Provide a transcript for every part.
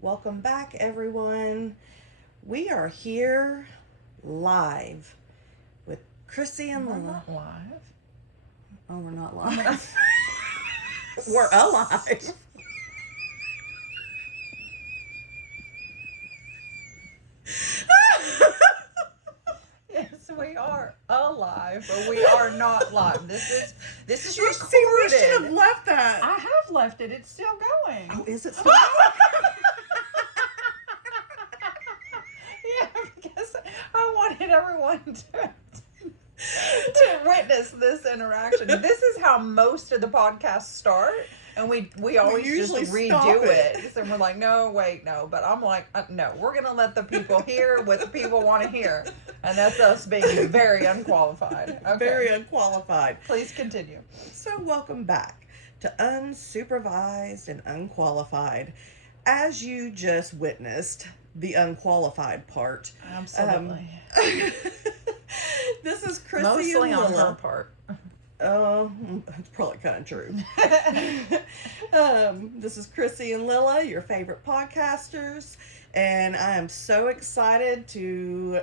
Welcome back, everyone. We are here live with Chrissy and We're Lila. not live. Oh, we're not live. We're alive. Yes, we are alive, but we are not live. This is recorded. See, we should have left that. I have left it. It's still going. Oh, is it still going? Yeah, because I wanted everyone to witness this interaction. This is how most of the podcasts start. And we always just usually redo stop it. So we're like, no, wait, no. But I'm like, no, we're going to let the people hear what the people want to hear. And that's us being very unqualified. Okay. Very unqualified. Please continue. So, welcome back to Unsupervised and Unqualified. As you just witnessed, the unqualified part. Absolutely. This is Chrissy Mostly and on Lila. her part. Oh, that's probably kind of true. This is Chrissy and Lila, your favorite podcasters, and I am so excited to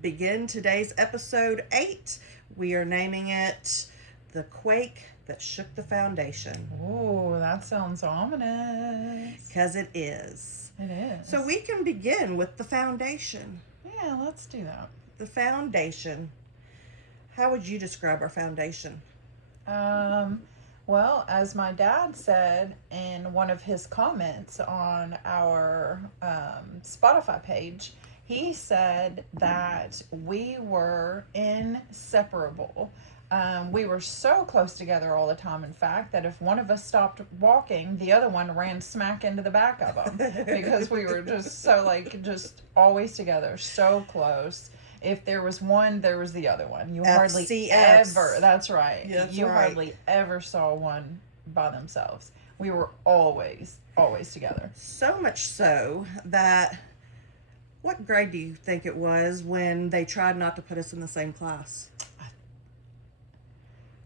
begin today's episode 8. We are naming it The Quake That Shook the Foundation. Oh, that sounds ominous. Because it is. It is. So we can begin with the foundation. Yeah, let's do that. The foundation. How would you describe our foundation? Well, as my dad said in one of his comments on our Spotify page, he said that we were inseparable. We were so close together all the time, in fact, that if one of us stopped walking, the other one ran smack into the back of him because we were just just always together, so close. If there was one, there was the other one. You hardly FCS. ever, that's right. That's you right. hardly ever saw one by themselves. We were always together. So much so that, what grade do you think it was when they tried not to put us in the same class?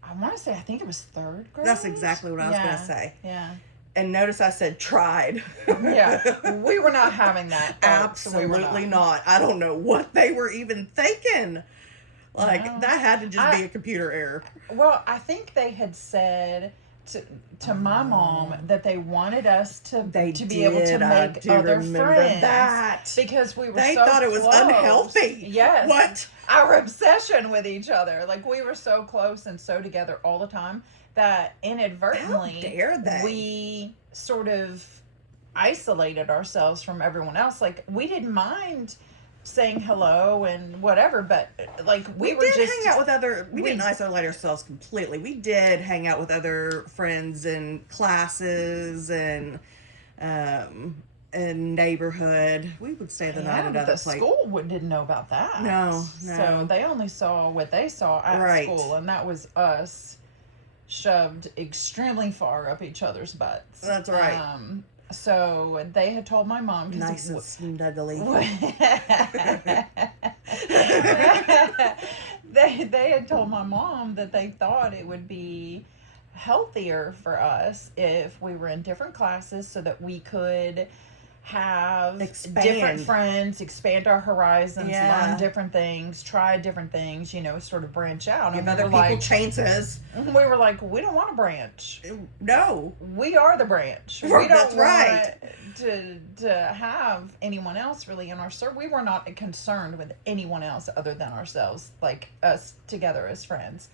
I want to say, I think it was third grade. That's exactly what I was going to say. Yeah. And notice I said tried. Yeah. We were not having that. folks. Absolutely not. I don't know what they were even thinking. Like, No. that had to just be a computer error. Well, I think they had said to my mom that they wanted us to be able to I make do other remember friends. that. Because we were They so thought it was close. unhealthy. Yes. What? Our obsession with each other. Like, we were so close and so together all the time that inadvertently How dare they? we sort of isolated ourselves from everyone else. Like, we didn't mind saying hello and whatever, but like we were did just hang out with other. We didn't isolate ourselves completely. We did hang out with other friends in classes and neighborhood. We would stay the night at other the places. school didn't know about that. No. So they only saw what they saw at school, and that was us shoved extremely far up each other's butts. That's right. So they had told my mom, Nice and snuggly. they had told my mom that they thought it would be healthier for us if we were in different classes so that we could have different friends, expand our horizons, learn different things, try different things, sort of branch out. Give other people chances. We were like, we don't want to branch. No. We are the branch. We don't That's want to have anyone else really in our circle. We were not concerned with anyone else other than ourselves, like us together as friends.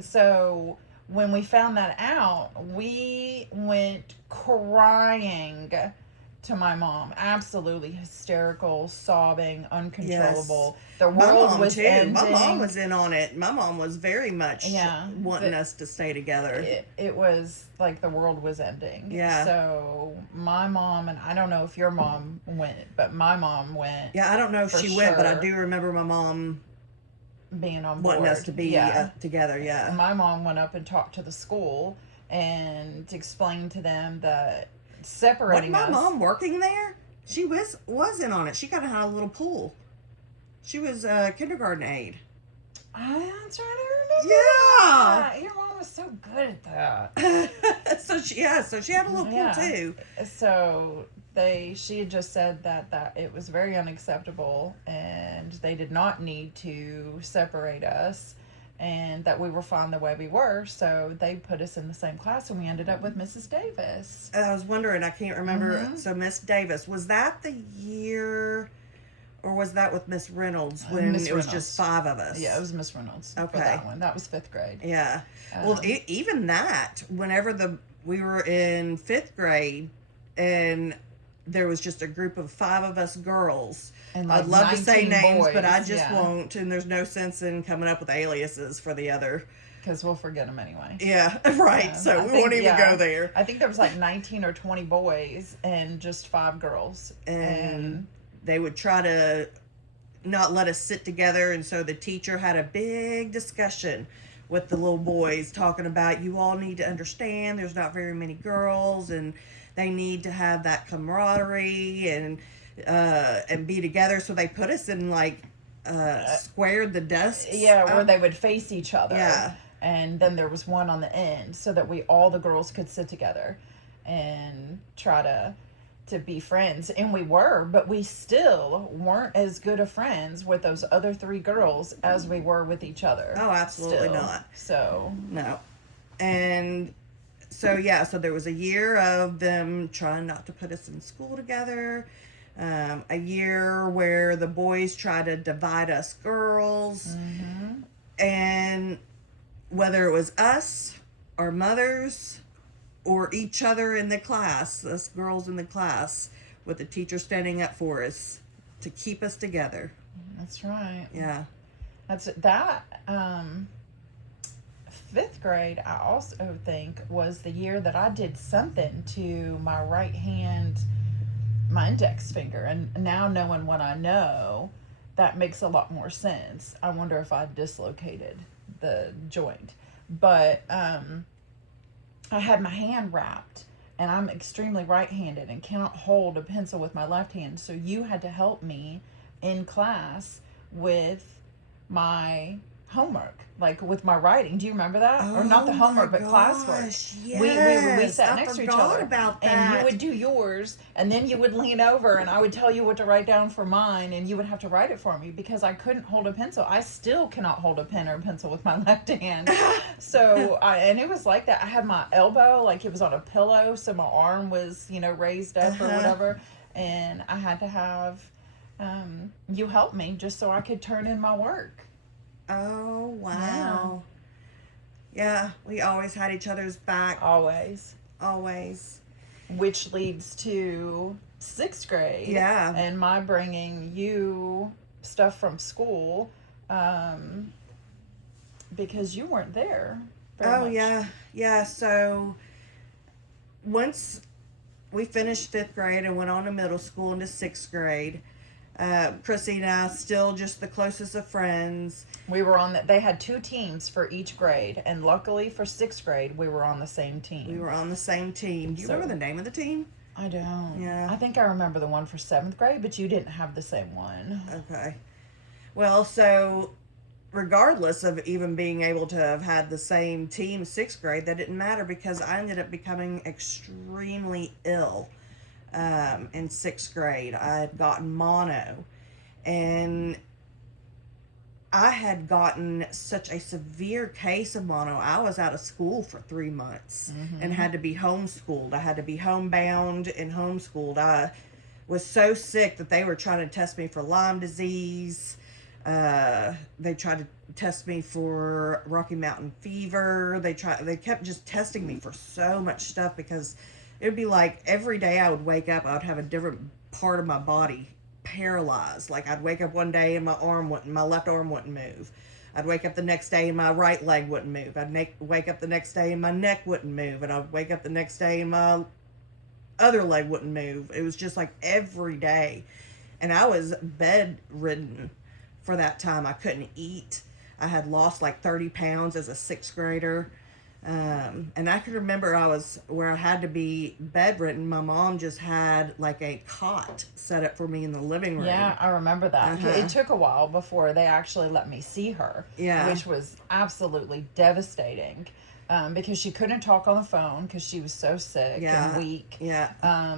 So when we found that out, we went crying to my mom, absolutely hysterical, sobbing, uncontrollable. Yes. The world was ending. My mom was in on it. My mom was very much wanting us to stay together. It was like the world was ending. Yeah. So my mom, and I don't know if your mom went, but my mom went. Yeah, I don't know if she went, but I do remember my mom being on board. Wanting us to be together, yeah. And my mom went up and talked to the school and explained to them that separating us. Was my mom working there? She was in on it. She kind of had a little pool. She was a kindergarten aide. That's right, I remember Yeah. that. Your mom was so good at that. So she had a little Yeah. pool too. So she had just said that it was very unacceptable, and they did not need to separate us, and that we were fine the way we were. So they put us in the same class, and we ended up with Mrs. Davis. I was wondering, I can't remember. Mhm. So Miss Davis, was that the year, or was that with Miss Reynolds when Miss it was Reynolds. just 5 of us? Yeah, it was Miss Reynolds for Okay. that one. That was 5th grade. Yeah. Well, Um, even that, whenever we were in 5th grade, and there was just a group of 5 of us girls. and like I'd love to say 19 names, boys, but I just yeah, won't, and there's no sense in coming up with aliases for the other. because we'll forget them anyway. Yeah, right. Yeah, So I we think- won't even yeah. go there. I think there was like 19 or 20 boys and just 5 girls. And they would try to not let us sit together, and so the teacher had a big discussion with the little boys, talking about, you all need to understand there's not very many girls, and they need to have that camaraderie and be together. So they put us in like squared the desks. Yeah, where up. they would face each other. Yeah. And then there was one on the end so that all the girls could sit together and try to be friends. And we were, but we still weren't as good of friends with those other 3 girls as we were with each other. Oh, absolutely still. not. So, No. And so, yeah, so there was a year of them trying not to put us in school together. A year where the boys try to divide us girls. mhm. And whether it was us, our mothers, or each other in the class, us girls in the class, with the teacher standing up for us to keep us together. That's right. Yeah. That's that. 5th grade, I also think, was the year that I did something to my right hand, my index finger. And now, knowing what I know, that makes a lot more sense. I wonder if I dislocated the joint. But I had my hand wrapped, and I'm extremely right-handed and cannot hold a pencil with my left hand. So you had to help me in class with my homework, like with my writing. Do you remember that? Or not the homework, but classwork. We sat next to each other, about that. and you would do yours, and then you would lean over, and I would tell you what to write down for mine, and you would have to write it for me because I couldn't hold a pencil. I still cannot hold a pen or a pencil with my left hand. So and it was like that. I had my elbow like it was on a pillow, so my arm was raised up or whatever, and I had to have you help me just so I could turn in my work. Oh, wow. Yeah, we always had each other's back. Always. Which leads to 6th grade. Yeah. And my bringing you stuff from school because you weren't there very much. yeah. Yeah, so once we finished 5th grade and went on to middle school into 6th grade, Chrissy and I still just the closest of friends. We were on they had 2 teams for each grade, and luckily for 6th grade we were on the same team. We were on the same team. Do you remember the name of the team? I don't. Yeah. I think I remember the one for 7th grade, but you didn't have the same one. Okay. Well, so regardless of even being able to have had the same team 6th grade, that didn't matter because I ended up becoming extremely ill in 6th grade. I had gotten mono, and I had gotten such a severe case of mono. I was out of school for 3 months and had to be homeschooled. I had to be homebound and homeschooled. I was so sick that they were trying to test me for Lyme disease. They tried to test me for Rocky Mountain fever. They kept just testing me for so much stuff because it would be like every day I would wake up, I would have a different part of my body paralyzed. Like I'd wake up one day and my left arm wouldn't move. I'd wake up the next day and my right leg wouldn't move. I'd wake up the next day and my neck wouldn't move. And I'd wake up the next day and my other leg wouldn't move. It was just like every day. And I was bedridden for that time. I couldn't eat. I had lost like 30 pounds as a 6th grader. And I could remember where I had to be bedridden. My mom just had like a cot set up for me in the living room. Yeah, I remember that. Uh-huh. It took a while before they actually let me see her. Yeah. Which was absolutely devastating. because she couldn't talk on the phone because she was so sick and weak. Yeah.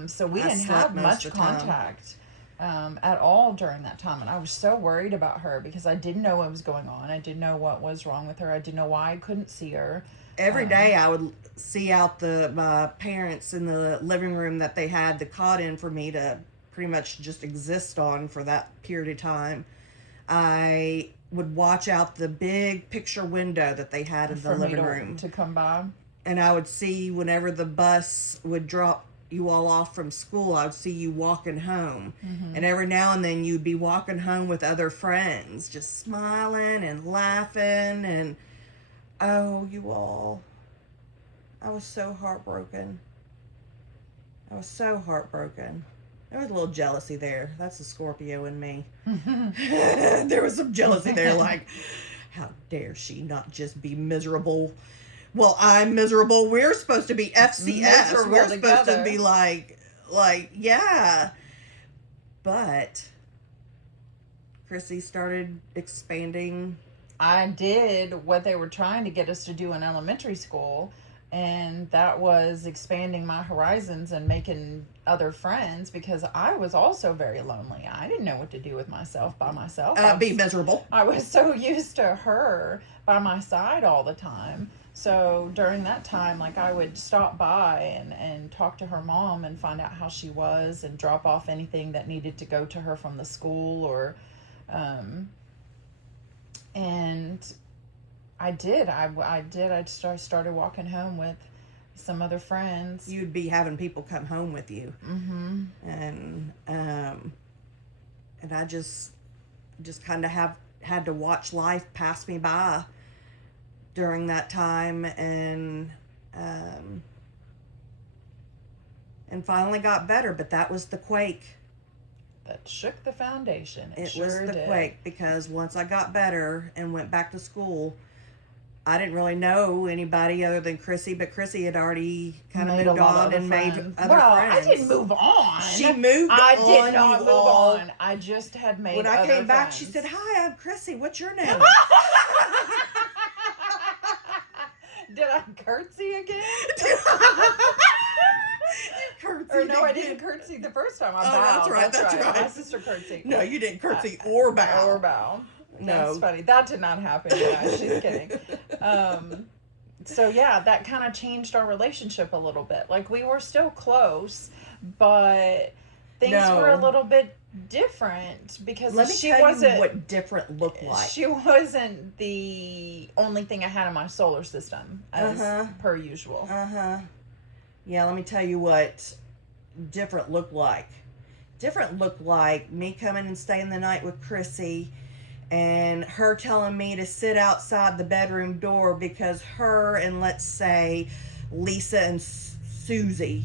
So we I didn't slept have most much of the time. contact at all during that time. And I was so worried about her because I didn't know what was going on. I didn't know what was wrong with her. I didn't know why I couldn't see her. Every day I would see out my parents in the living room that they had the cot in for me to pretty much just exist on for that period of time. I would watch out the big picture window that they had in the living room to come by. And I would see whenever the bus would drop you all off from school, I would see you walking home. Mm-hmm. And every now and then you'd be walking home with other friends, just smiling and laughing. And oh, you all, I was so heartbroken. I was so heartbroken. There was a little jealousy there. That's the Scorpio in me. There was some jealousy there, like, how dare she not just be miserable? Well, I'm miserable. We're supposed to be FCS. Miserable We're supposed together. to be like, yeah. But Chrissy started expanding. I did what they were trying to get us to do in elementary school, and that was expanding my horizons and making other friends because I was also very lonely. I didn't know what to do with myself by myself. Be miserable. I was so used to her by my side all the time. So during that time, like, I would stop by and talk to her mom and find out how she was and drop off anything that needed to go to her from the school or, and I did. I started walking home with some other friends. You'd be having people come home with you. Mm-hmm. And I just kind of had to watch life pass me by during that time, and finally got better. But that was the quake. That shook the foundation. It sure was the did. quake, because once I got better and went back to school, I didn't really know anybody other than Chrissy, but Chrissy had already kind of moved on and made other friends. I didn't move on. She moved I on. did not you move all. on. I just had made When I other came back, friends. she said, "Hi, I'm Chrissy. What's your name?" Did I curtsy again? You curtsied Or no, I again. didn't curtsy the first time. I Oh, bowed. that's right. My sister curtsied. No, you didn't curtsy or bow. Or bow. No. That's funny. That did not happen, guys. She's kidding. So yeah, that kind of changed our relationship a little bit. Like, we were still close, but things were a little bit different because Let me she tell wasn't you what different looked like. She wasn't the only thing I had in my solar system, as per usual. Yeah, let me tell you what different looked like. Different looked like me coming and staying the night with Chrissy, and her telling me to sit outside the bedroom door because her and, let's say, Lisa and Susie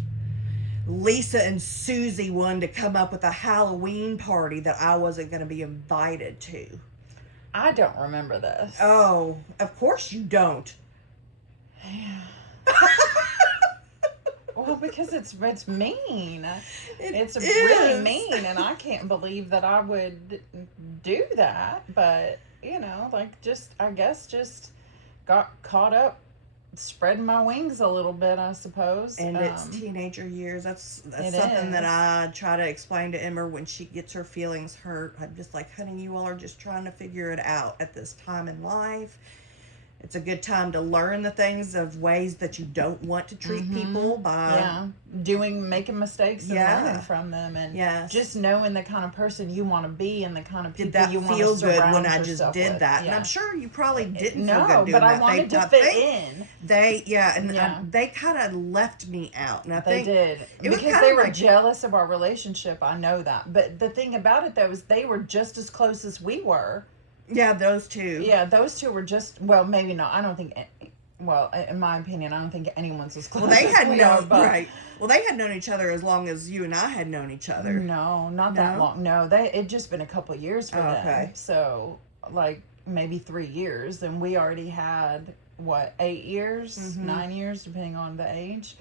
wanted to come up with a Halloween party that I wasn't going to be invited to. I don't remember this. Oh, of course you don't. Well, because it's mean. It's is. really mean, and I can't believe that I would do that. But, I guess got caught up spreading my wings a little bit, I suppose. And it's teenager years. That's something that I try to explain to Emma when she gets her feelings hurt. I'm just like, honey, you all are just trying to figure it out at this time in life. It's a good time to learn the things of ways that you don't want to treat people by making mistakes and learning from them, and just knowing the kind of person you want to be and the kind of people you want to surround yourself with. Did that feel good when I just did that? Yeah. And I'm sure you probably didn't feel good doing that. No, but I wanted to fit in. They kind of left me out, and I think they did because they were jealous of our relationship. I know that, but the thing about it though is they were just as close as we were. Yeah, those two. Yeah, those two were just, well, maybe not. I don't think, well, in my opinion, I don't think anyone's as close Well, they had known, but, right. Well, they had known each other as long as you and I had known each other. No, not that long. No, it just been a couple of years for them. Okay. So, like, maybe 3 years. And we already had, 8 years? 9 years, depending on the age.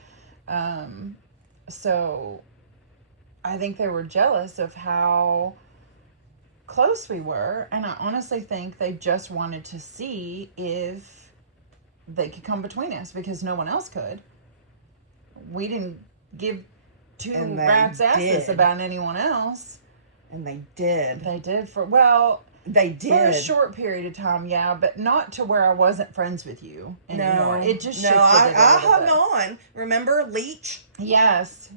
So, I think they were jealous of how close we were, and I honestly think they just wanted to see if they could come between us because no one else could. We didn't give two And they rats' asses did. about anyone else. And they did. They did They did. for a short period of time, yeah, but not to where I wasn't friends with you anymore. It just shifted I it a little hung bit. on. Remember Leech? Yes.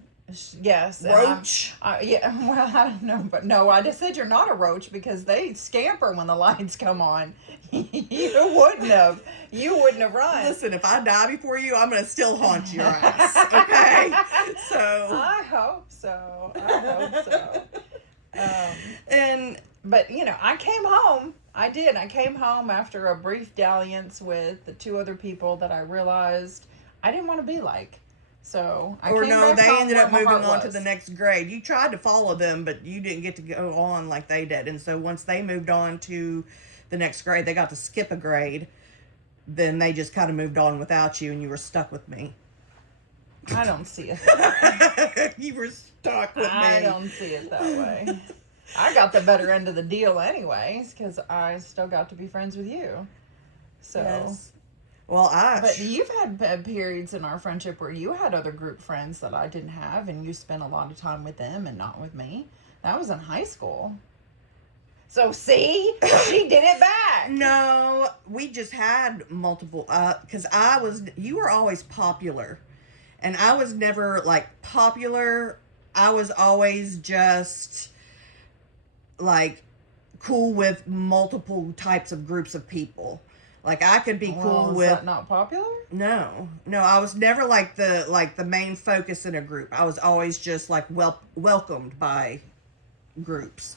Yes. and Roach? yeah, well, I don't know, but no, I just said you're not a roach because they scamper when the lights come on. You wouldn't have. You wouldn't have run. Listen, if I die before you, I'm going to still haunt your ass. Okay? So. I hope so. I hope so. And But, I came home. I did. I came home after a brief dalliance with the two other people that I realized I didn't want to be like. So I or came no, back they home ended where up my moving heart on to was. the next grade. You tried to follow them, but you didn't get to go on like they did. And so once they moved on to the next grade, they got to skip a grade. Then they just kind of moved on without you, and you were stuck with me. I don't see it that way. You were stuck with me. I don't see it that way. I got the better end of the deal anyways, because I still got to be friends with you. So, Yes. Well, but you've had periods in our friendship where you had other group friends that I didn't have, and you spent a lot of time with them and not with me. That was in high school. So see, she did it back. No, we just had multiple, because you were always popular. And I was never, like, popular. I was always just, like, cool with multiple types of groups of people. Like, I could be cool Is with... that not popular? No, I was never, like the main focus in a group. I was always just, like, welcomed by groups.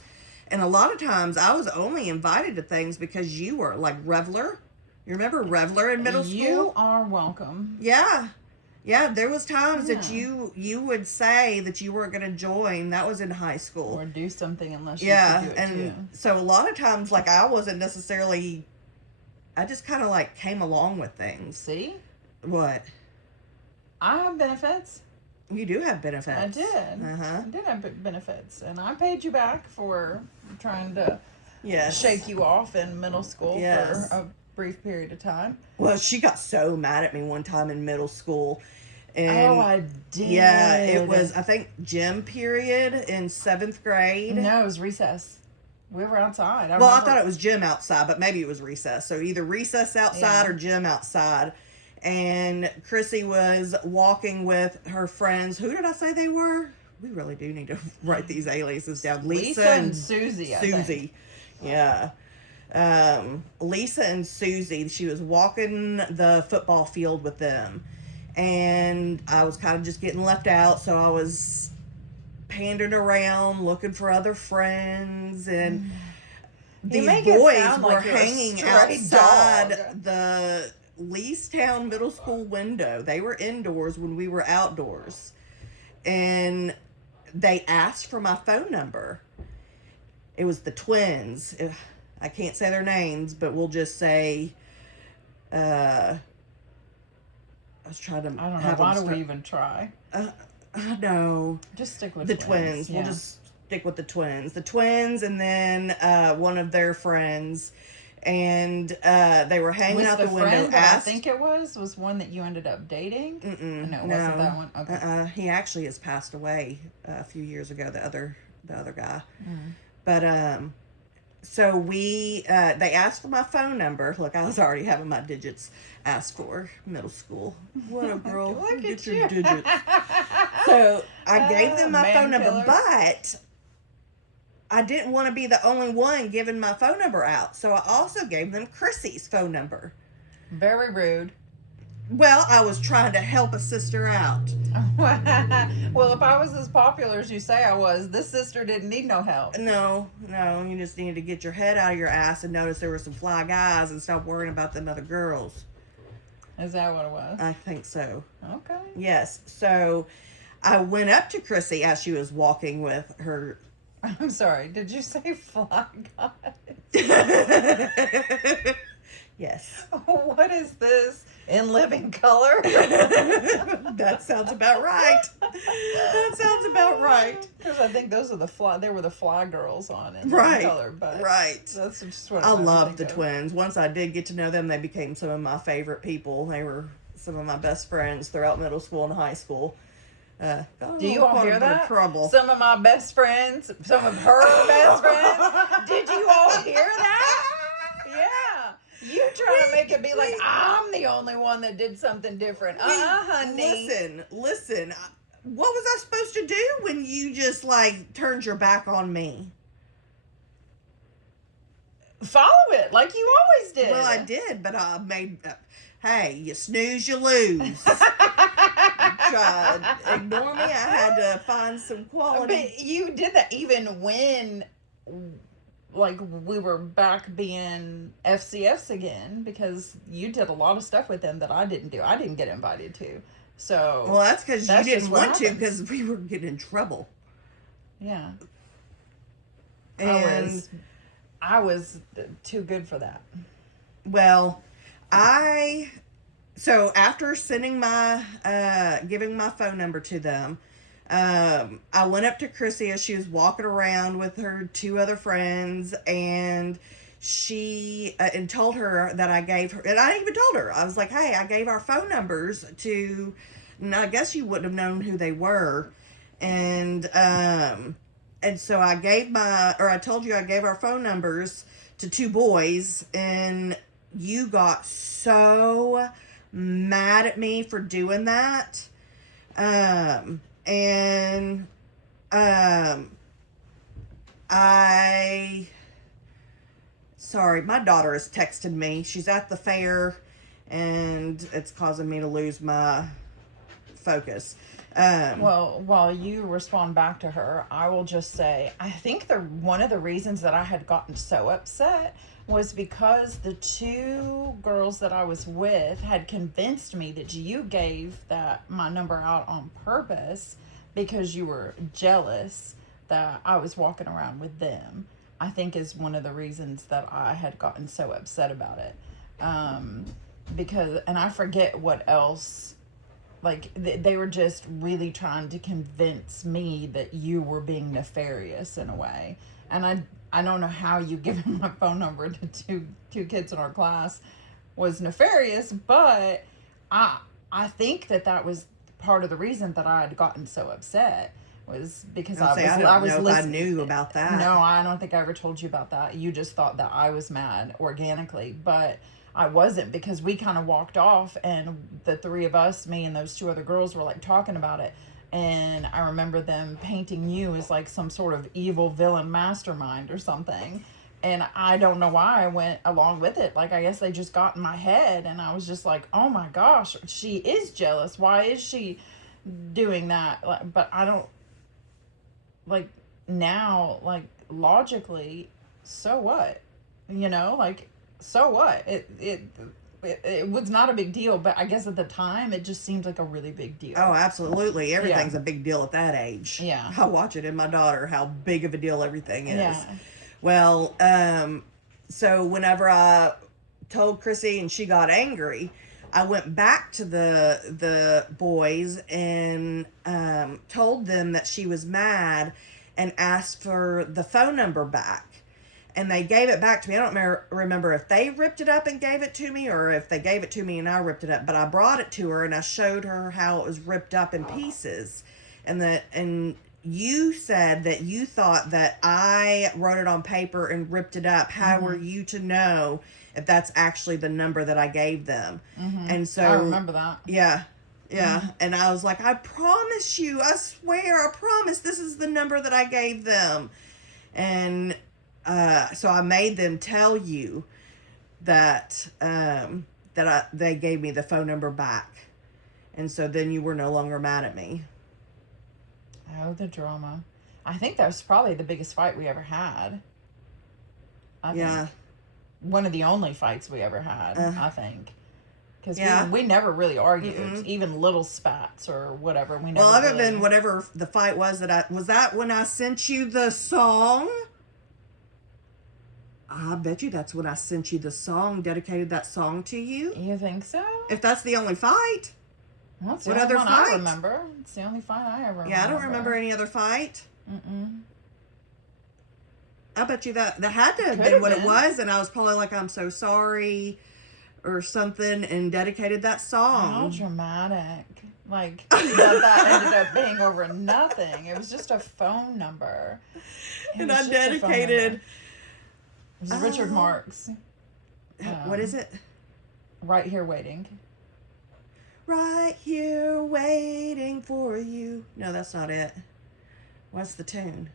And a lot of times, I was only invited to things because you were, like, Reveler. You remember Reveler in middle school? You are welcome. Yeah. Yeah, there was times that Yeah. you would say that you weren't going to join. That was in high school. Or do something unless you Yeah, could do it and too. so a lot of times, like, I wasn't necessarily... I just kind of, like, came along with things. See? What? I have benefits. You do have benefits. I did. Uh-huh. I did have benefits. And I paid you back for trying to Yes. shake you off in middle school Yes. for a brief period of time. Well, she got so mad at me one time in middle school. And Oh, I did. yeah, it was, I think, gym period in 7th grade. No, it was recess. We were outside. Well, I thought it was gym outside, but maybe it was recess. So either recess outside Yeah. or gym outside. And Chrissy was walking with her friends. Who did I say they were? We really do need to write these aliases down. Lisa and Susie, I think. Susie. Yeah. Lisa and Susie. She was walking the football field with them. And I was kind of just getting left out. So I was pandering around looking for other friends, and these make it boys sound were like you're a hanging stray outside dog. the Leestown Middle School window. They were indoors when we were outdoors, and they asked for my phone number. It was the twins. I can't say their names, but we'll just say I was trying to I don't know. have Why them do we even try? no, Just stick with the twins. Yeah. We'll just stick with the twins. The twins, and then one of their friends, and they were hanging was out the the window. friend that I Asked, think it was one that you ended up dating? Mm-mm, No, it wasn't that one. Okay. He actually has passed away a few years ago. The other guy, Mm. but so they asked for my phone number. Look, I was already having my digits asked for. Middle school. What a girl! Look Get at your you. digits. So I gave them my Man phone number, killer. but I didn't want to be the only one giving my phone number out. So I also gave them Chrissy's phone number. Very rude. Well, I was trying to help a sister out. Well, if I was as popular as you say I was, this sister didn't need no help. No, you just needed to get your head out of your ass and notice there were some fly guys and stop worrying about them other girls. Is that what it was? I think so. Okay. Yes. So I went up to Chrissy as she was walking with her. I'm sorry. Did you say fly guys? Yes. What is this in living color? That sounds about right. That sounds about right. Because I think those are they were the Fly Girls on in Right. living color, but Right. that's just what I made me love think the of. twins. Once I did get to know them, they became some of my favorite people. They were some of my best friends throughout middle school and high school. Do you all hear that? Trouble. Some of my best friends, some of her best friends. Did you all hear that? Yeah. You trying to make it be like I'm the only one that did something different. Honey. Listen. What was I supposed to do when you just like turned your back on me? Follow it like you always did. Well, I did, but I made. Hey, you snooze, you lose. Tried to ignore me. I had to find some quality. But you did that even when, like, we were back being FCFs again, because you did a lot of stuff with them that I didn't do. I didn't get invited to. So. Well, that's because you didn't want to, happens. because we were getting in trouble. Yeah. And I was too good for that. well, so after sending giving my phone number to them, I went up to Chrissy as she was walking around with her two other friends, and she, and told her that I gave her, and I even told her, I was like, hey, I gave our phone numbers to, and I guess you wouldn't have known who they were. And so I told you I gave our phone numbers to two boys, and you got so mad at me for doing that. Sorry, my daughter has texted me. She's at the fair, and it's causing me to lose my focus. Well, while you respond back to her, I will just say, I think one of the reasons that I had gotten so upset was because the two girls that I was with had convinced me that you gave my number out on purpose because you were jealous that I was walking around with them. I think is one of the reasons that I had gotten so upset about it. And I forget what else. Like, they were just really trying to convince me that you were being nefarious in a way. And I don't know how you giving my phone number to two kids in our class was nefarious, but I think that was part of the reason that I had gotten so upset was because I was listening. I knew about that. No, I don't think I ever told you about that. You just thought that I was mad organically, but I wasn't, because we kind of walked off, and the three of us, me and those two other girls, were like talking about it. And I remember them painting you as like some sort of evil villain mastermind or something. And I don't know why I went along with it. Like, I guess they just got in my head, and I was just like, oh my gosh, she is jealous. Why is she doing that? Like, but I don't, like, now, like, logically, so what? You know, like, so what? It was not a big deal, but I guess at the time it just seemed like a really big deal. Oh, absolutely. Everything's a big deal at that age. Yeah. I watch it in my daughter, how big of a deal everything is. Yeah. Well, so whenever I told Chrissy and she got angry, I went back to the boys and told them that she was mad and asked for the phone number back. And they gave it back to me. I don't remember if they ripped it up and gave it to me, or if they gave it to me and I ripped it up. But I brought it to her and I showed her how it was ripped up in pieces. And you said that you thought that I wrote it on paper and ripped it up. How were you to know if that's actually the number that I gave them? Mm-hmm. And so I remember that. Yeah. Yeah. And I was like, I promise you, I swear, I promise this is the number that I gave them. And so I made them tell you that they gave me the phone number back, and so then you were no longer mad at me. Oh, the drama! I think that was probably the biggest fight we ever had. I think. One of the only fights we ever had. I think. Because we never really argued, even little spats or whatever. We never. Well, other than whatever the fight was was that when I sent you the song? I bet you that's when I sent you the song, dedicated that song to you. You think so? If that's the only fight. Well, it's the What only other one fight? I remember. It's the only fight I ever remember. Yeah, I don't remember any other fight. Mm-mm. I bet you that had to have Could been have what it been. was, and I was probably like, I'm so sorry or something, and dedicated that song. How dramatic. Like, that ended up being over nothing. It was just a phone number. And I dedicated... It was Richard Marx. What is it? Right Here Waiting. Right here waiting for you. No, that's not it. What's the tune?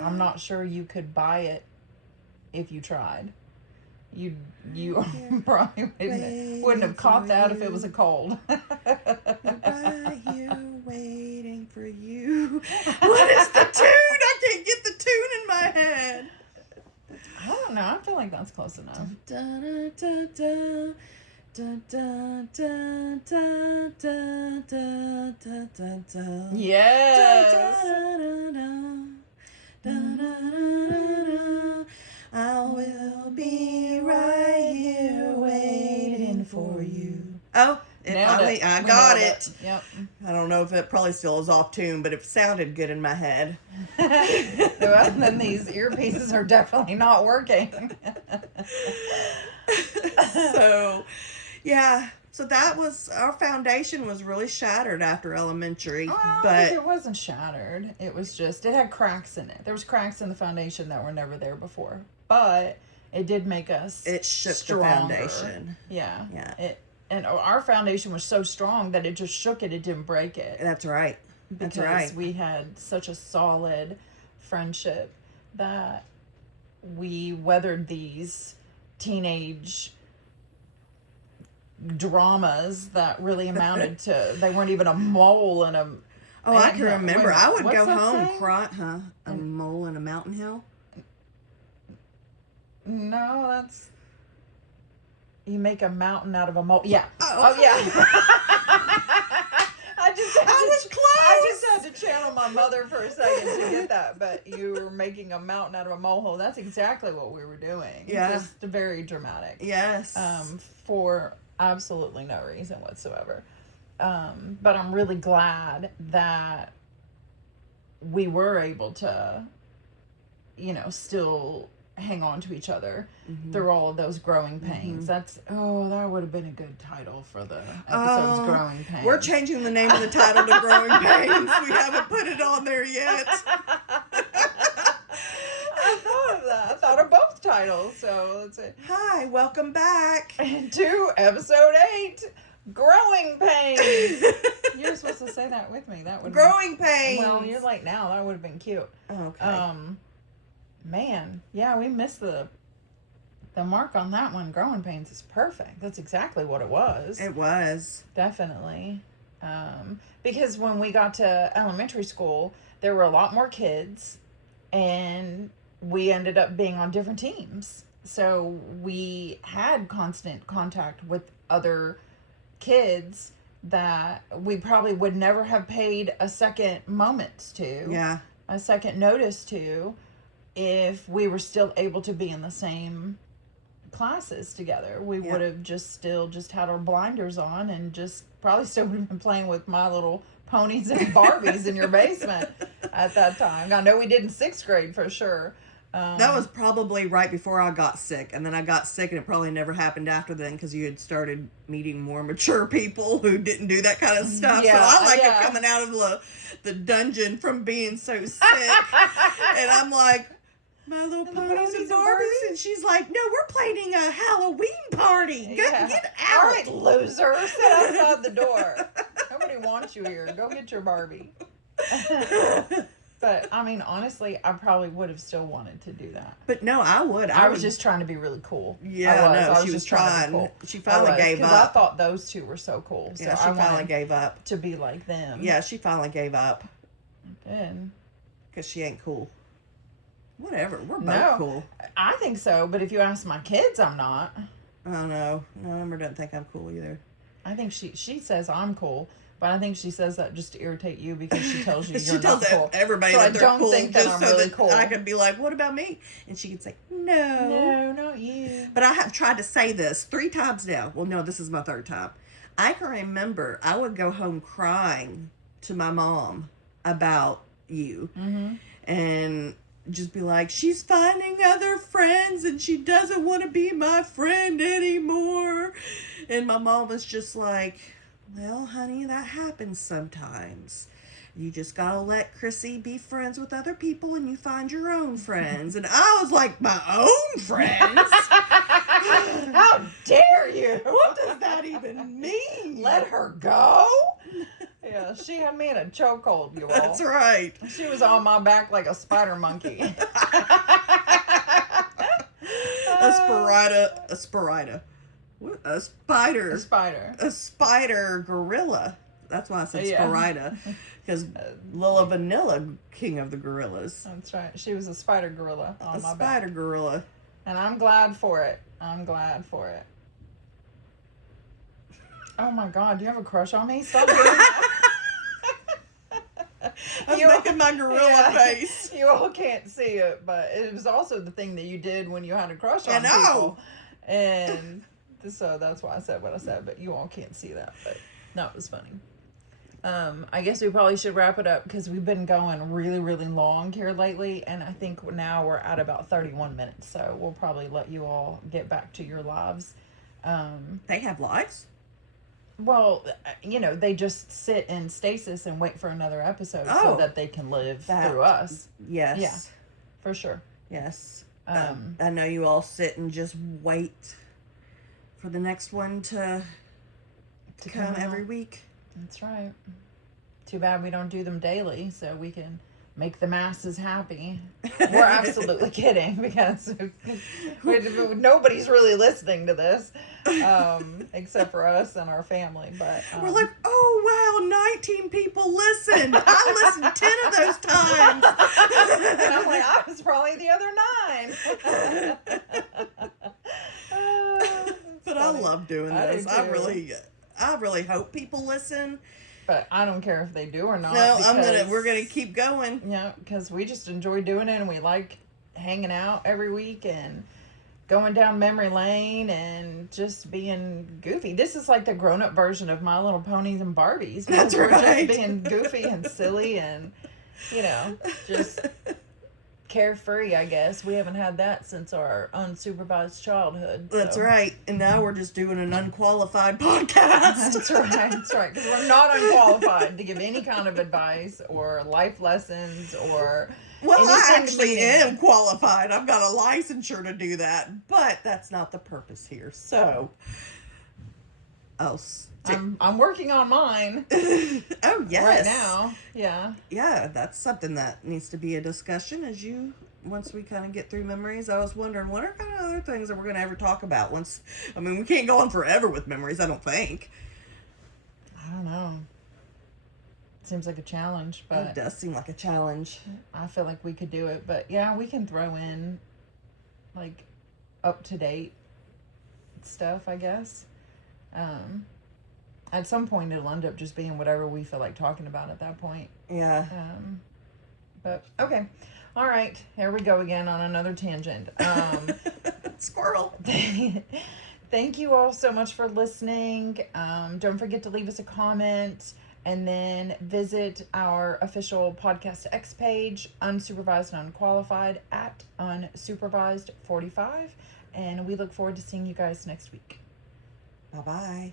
I'm not sure you could buy it if you tried. You probably wouldn't have caught that if it was a cold. Right here waiting for you. What is the tune? I can't get the tune in my head. I don't know. I feel like that's close enough. Da, da, da, da. Da, da, da, da, da, da, da, da, da. Yes. Da, da, da, da, da, da. I will be right here waiting for you. Oh, finally, I got it. Yep. I don't know if it probably still is off tune, but it sounded good in my head. Well, then these earpieces are definitely not working. So, yeah. So that was, our foundation was really shattered after elementary. Well, but it wasn't shattered. It was just, it had cracks in it. There was cracks in the foundation that were never there before. But it did make us it shook stronger. the foundation. Yeah. Yeah. And our foundation was so strong that it just shook it. It didn't break it. That's right. That's Because right. we had such a solid friendship that we weathered these teenage dramas that really amounted to, they weren't even a mole and a... Oh, I can remember. I would what's go that home saying? cry, huh? A mole in a mountain hill? No, that's... You make a mountain out of a mole. Yeah. Oh. Yeah. I was close. I just had to channel my mother for a second to get that. But you were making a mountain out of a molehill. That's exactly what we were doing. Yeah. Just very dramatic. Yes. For absolutely no reason whatsoever. But I'm really glad that we were able to, still hang on to each other through all of those growing pains. That would have been a good title for the episode's Growing Pains. We're changing the name of the title to Growing Pains. We haven't put it on there yet. I thought of that. I thought of both titles. So let's see. Hi, welcome back to episode 8, Growing Pains. You were supposed to say that with me. That would Growing Pains. Well, you're like, now that would have been cute. Okay. Man, yeah, we missed the mark on that one. Growing Pains is perfect. That's exactly what it was. It was. Definitely. Because when we got to elementary school, there were a lot more kids, and we ended up being on different teams. So we had constant contact with other kids that we probably would never have paid a second moment to. Yeah. A second notice to, if we were still able to be in the same classes together. We would have just had our blinders on and just probably still would have been playing with My Little Ponies and Barbies in your basement at that time. I know we did in 6th grade for sure. That was probably right before I got sick. And then I got sick, and it probably never happened after then because you had started meeting more mature people who didn't do that kind of stuff. Yeah, so I like it coming out of the dungeon from being so sick. And I'm like, My Little Ponies and Barbies. And she's like, no, we're planning a Halloween party. Get out. All right, loser. Sit outside the door. Nobody wants you here. Go get your Barbie. But, I mean, honestly, I probably would have still wanted to do that. But no, I would. I was just trying to be really cool. Yeah, I she was just trying. To be cool. She finally gave up. Because I thought those two were so cool. So yeah, she finally gave up. To be like them. Yeah, she finally gave up. Did. Because she ain't cool. Whatever. We're both cool. I think so, but if you ask my kids, I'm not. I don't know. No, Amber doesn't think I'm cool either. I think she says I'm cool, But I think she says that just to irritate you because she tells you She you're tells not cool. everybody So that I they're don't cool, think that just I'm so really that cool. I could be like, "What about me?" And she could say, "No, No, not you. But I have tried to say this 3 times now. Well, no, this is my 3rd time. I can remember I would go home crying to my mom about you, and just be like, "She's finding other friends, and she doesn't want to be my friend anymore." And my mom was just like, "Well, honey, that happens sometimes. You just gotta let Chrissy be friends with other people and you find your own friends." And I was like, "My own friends? How dare you? What does that even mean?" Let her go? Yeah, she had me in a chokehold, you all. That's right. She was on my back like a spider monkey. A spider. What? A spider. A spider. A spider gorilla. That's why I said Yeah. Spirida. Because Lila Vanilla, king of the gorillas. That's right. She was a spider gorilla on A my spider back. gorilla. And I'm glad for it. I'm glad for it. Oh my God, do you have a crush on me? Stop doing that. I was You- making my gorilla yeah. face. You all can't see it, but it was also the thing that you did when you had a crush on I know. people. And so that's why I said what I said, but you all can't see that. But that was funny. I guess we probably should wrap it up because we've been going really, really long here lately. And I think now we're at about 31 minutes. So we'll probably let you all get back to your lives. They have lives? Well, you know, they just sit in stasis and wait for another episode so Oh. that they can live That- through us. Yes. Yeah. For sure. Yes. Um, I know you all sit and just wait for the next one to come come every out. week. That's right. Too bad we don't do them daily so we can make the masses happy. We're absolutely kidding because nobody's really listening to this except for us and our family. But We're like, "Oh, wow, 19 people listened. I listened 10 of those times." and I'm like, I was probably the other 9. But I love doing I do this. too. I really hope people listen. But I don't care if they do or not. No, because- we're gonna keep going. Yeah, because we just enjoy doing it and we like hanging out every week and going down memory lane and just being goofy. This is like the grown-up version of My Little Ponies and Barbies. because That's we're right. just being goofy and silly and, you know, just carefree, I guess. We haven't had that since our unsupervised childhood. That's so. right. And now we're just doing an unqualified podcast. That's right. That's right. Because we're not unqualified to give any kind of advice or life lessons or Well, I anything actually meaningless. am qualified. I've got a licensure to do that, but that's not the purpose here. So, I'm working on mine oh yes, right now. Yeah. Yeah, that's something that needs to be a discussion once we kind of get through memories. I was wondering what are kind of other things that we're going to ever talk about we can't go on forever with memories, I don't think. I don't know. Seems like a challenge, but It does seem like a challenge. I feel like we could do it. But yeah, we can throw in like up to date stuff, I guess. At some point it'll end up just being whatever we feel like talking about at that point. Yeah. But okay. All right. Here we go again on another tangent. Squirrel. Thank you all so much for listening. Don't forget to leave us a comment and then visit our official Podcast X page, Unsupervised and Unqualified, at Unsupervised45. And we look forward to seeing you guys next week. Bye-bye.